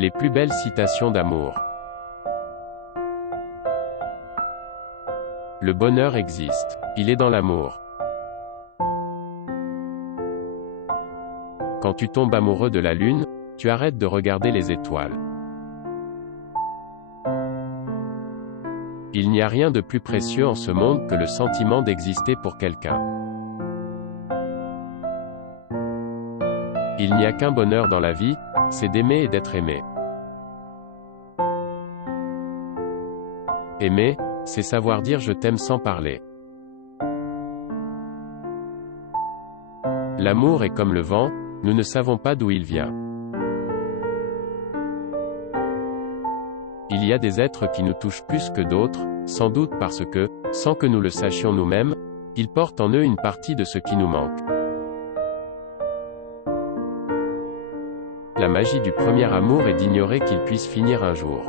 Les plus belles citations d'amour. Le bonheur existe. Il est dans l'amour. Quand tu tombes amoureux de la lune, tu arrêtes de regarder les étoiles. Il n'y a rien de plus précieux en ce monde que le sentiment d'exister pour quelqu'un. Il n'y a qu'un bonheur dans la vie, c'est d'aimer et d'être aimé. Aimer, c'est savoir dire je t'aime sans parler. L'amour est comme le vent, nous ne savons pas d'où il vient. Il y a des êtres qui nous touchent plus que d'autres, sans doute parce que, sans que nous le sachions nous-mêmes, ils portent en eux une partie de ce qui nous manque. La magie du premier amour est d'ignorer qu'il puisse finir un jour.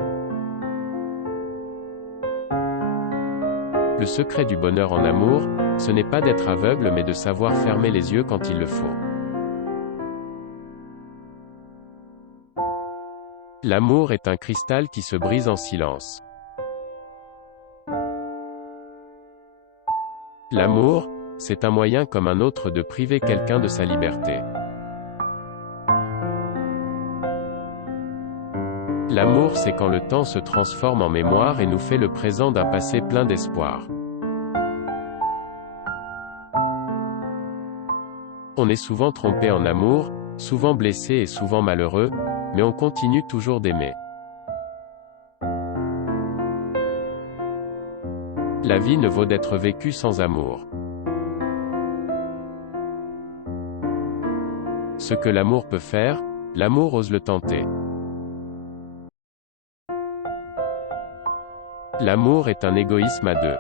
Le secret du bonheur en amour, ce n'est pas d'être aveugle mais de savoir fermer les yeux quand il le faut. L'amour est un cristal qui se brise en silence. L'amour, c'est un moyen comme un autre de priver quelqu'un de sa liberté. L'amour, c'est quand le temps se transforme en mémoire et nous fait le présent d'un passé plein d'espoir. On est souvent trompé en amour, souvent blessé et souvent malheureux, mais on continue toujours d'aimer. La vie ne vaut d'être vécue sans amour. Ce que l'amour peut faire, l'amour ose le tenter. L'amour est un égoïsme à deux.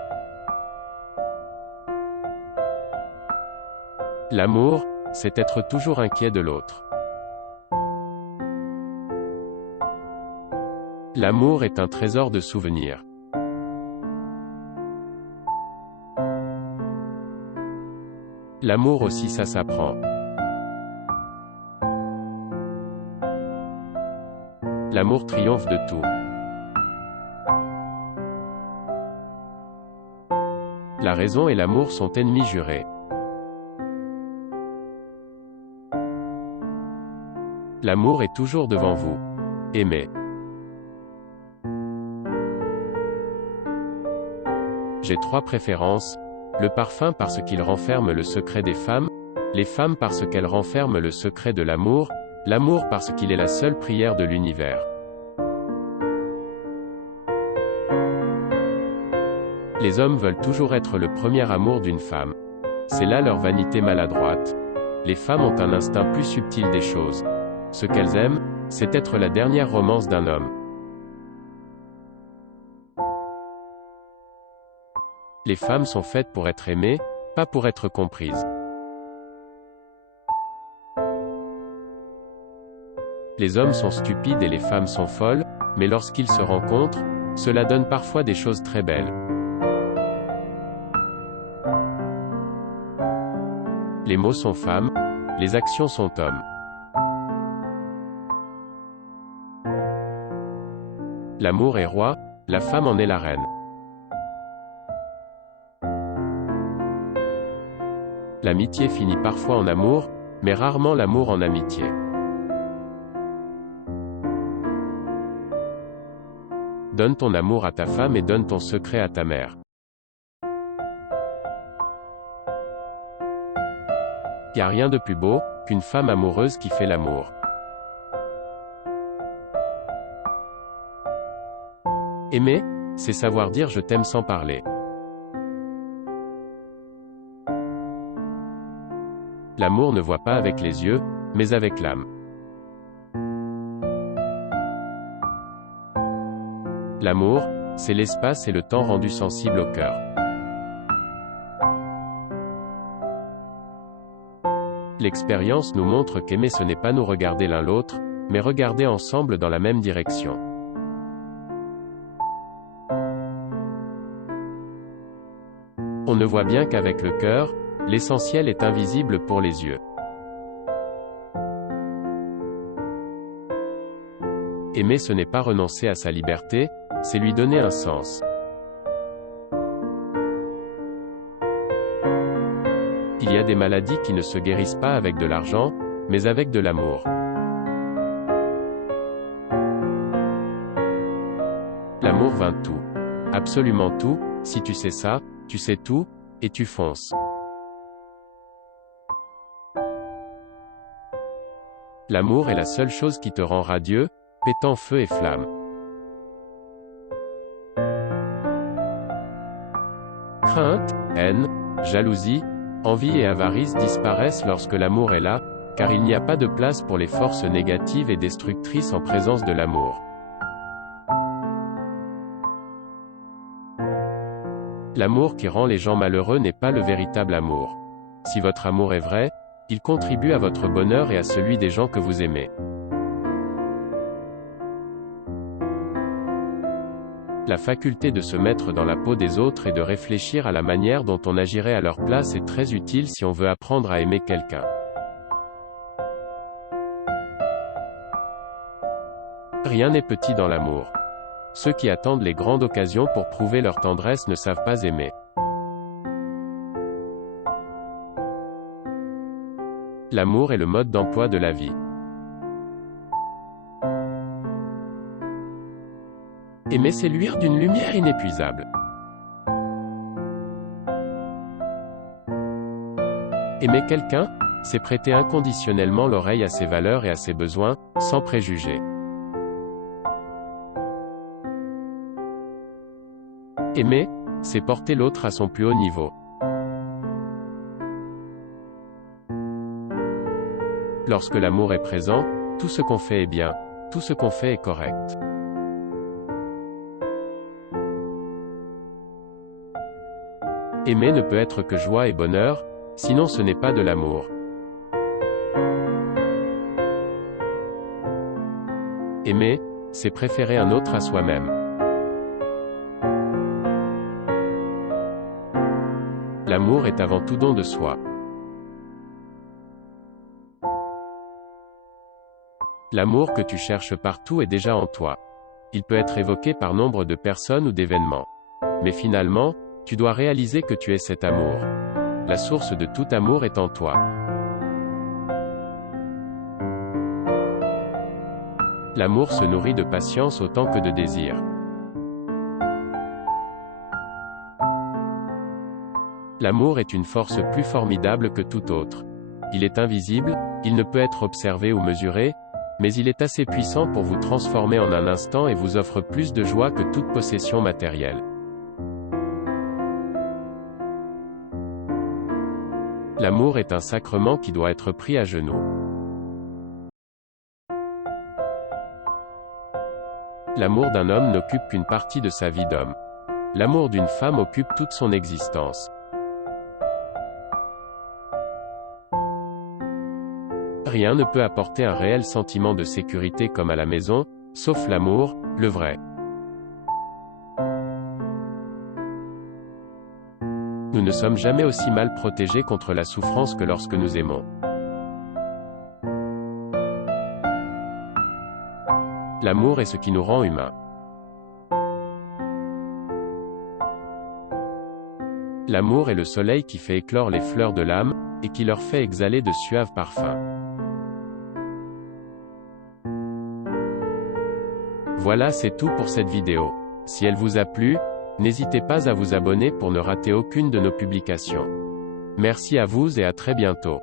L'amour, c'est être toujours inquiet de l'autre. L'amour est un trésor de souvenirs. L'amour aussi ça s'apprend. L'amour triomphe de tout. La raison et l'amour sont ennemis jurés. L'amour est toujours devant vous. Aimez. J'ai trois préférences. Le parfum parce qu'il renferme le secret des femmes, les femmes parce qu'elles renferment le secret de l'amour, l'amour parce qu'il est la seule prière de l'univers. Les hommes veulent toujours être le premier amour d'une femme. C'est là leur vanité maladroite. Les femmes ont un instinct plus subtil des choses. Ce qu'elles aiment, c'est être la dernière romance d'un homme. Les femmes sont faites pour être aimées, pas pour être comprises. Les hommes sont stupides et les femmes sont folles, mais lorsqu'ils se rencontrent, cela donne parfois des choses très belles. Les mots sont femmes, les actions sont hommes. L'amour est roi, la femme en est la reine. L'amitié finit parfois en amour, mais rarement l'amour en amitié. Donne ton amour à ta femme et donne ton secret à ta mère. Y a rien de plus beau qu'une femme amoureuse qui fait l'amour. Aimer, c'est savoir dire je t'aime sans parler. L'amour ne voit pas avec les yeux, mais avec l'âme. L'amour, c'est l'espace et le temps rendus sensibles au cœur. L'expérience nous montre qu'aimer ce n'est pas nous regarder l'un l'autre, mais regarder ensemble dans la même direction. On ne voit bien qu'avec le cœur, l'essentiel est invisible pour les yeux. Aimer, ce n'est pas renoncer à sa liberté, c'est lui donner un sens. Il y a des maladies qui ne se guérissent pas avec de l'argent, mais avec de l'amour. L'amour vainc tout. Absolument tout. Si tu sais ça, tu sais tout, et tu fonces. L'amour est la seule chose qui te rend radieux, pétant feu et flamme. Crainte, haine, jalousie, envie et avarice disparaissent lorsque l'amour est là, car il n'y a pas de place pour les forces négatives et destructrices en présence de l'amour. L'amour qui rend les gens malheureux n'est pas le véritable amour. Si votre amour est vrai, il contribue à votre bonheur et à celui des gens que vous aimez. La faculté de se mettre dans la peau des autres et de réfléchir à la manière dont on agirait à leur place est très utile si on veut apprendre à aimer quelqu'un. Rien n'est petit dans l'amour. Ceux qui attendent les grandes occasions pour prouver leur tendresse ne savent pas aimer. L'amour est le mode d'emploi de la vie. Aimer, c'est luire d'une lumière inépuisable. Aimer quelqu'un, c'est prêter inconditionnellement l'oreille à ses valeurs et à ses besoins, sans préjugés. Aimer, c'est porter l'autre à son plus haut niveau. Lorsque l'amour est présent, tout ce qu'on fait est bien, tout ce qu'on fait est correct. Aimer ne peut être que joie et bonheur, sinon ce n'est pas de l'amour. Aimer, c'est préférer un autre à soi-même. L'amour est avant tout don de soi. L'amour que tu cherches partout est déjà en toi. Il peut être évoqué par nombre de personnes ou d'événements. Mais finalement, tu dois réaliser que tu es cet amour. La source de tout amour est en toi. L'amour se nourrit de patience autant que de désir. L'amour est une force plus formidable que toute autre. Il est invisible, il ne peut être observé ou mesuré, mais il est assez puissant pour vous transformer en un instant et vous offre plus de joie que toute possession matérielle. L'amour est un sacrement qui doit être pris à genoux. L'amour d'un homme n'occupe qu'une partie de sa vie d'homme. L'amour d'une femme occupe toute son existence. Rien ne peut apporter un réel sentiment de sécurité comme à la maison, sauf l'amour, le vrai. Nous ne sommes jamais aussi mal protégés contre la souffrance que lorsque nous aimons. L'amour est ce qui nous rend humains. L'amour est le soleil qui fait éclore les fleurs de l'âme, et qui leur fait exhaler de suaves parfums. Voilà, c'est tout pour cette vidéo. Si elle vous a plu, n'hésitez pas à vous abonner pour ne rater aucune de nos publications. Merci à vous et à très bientôt.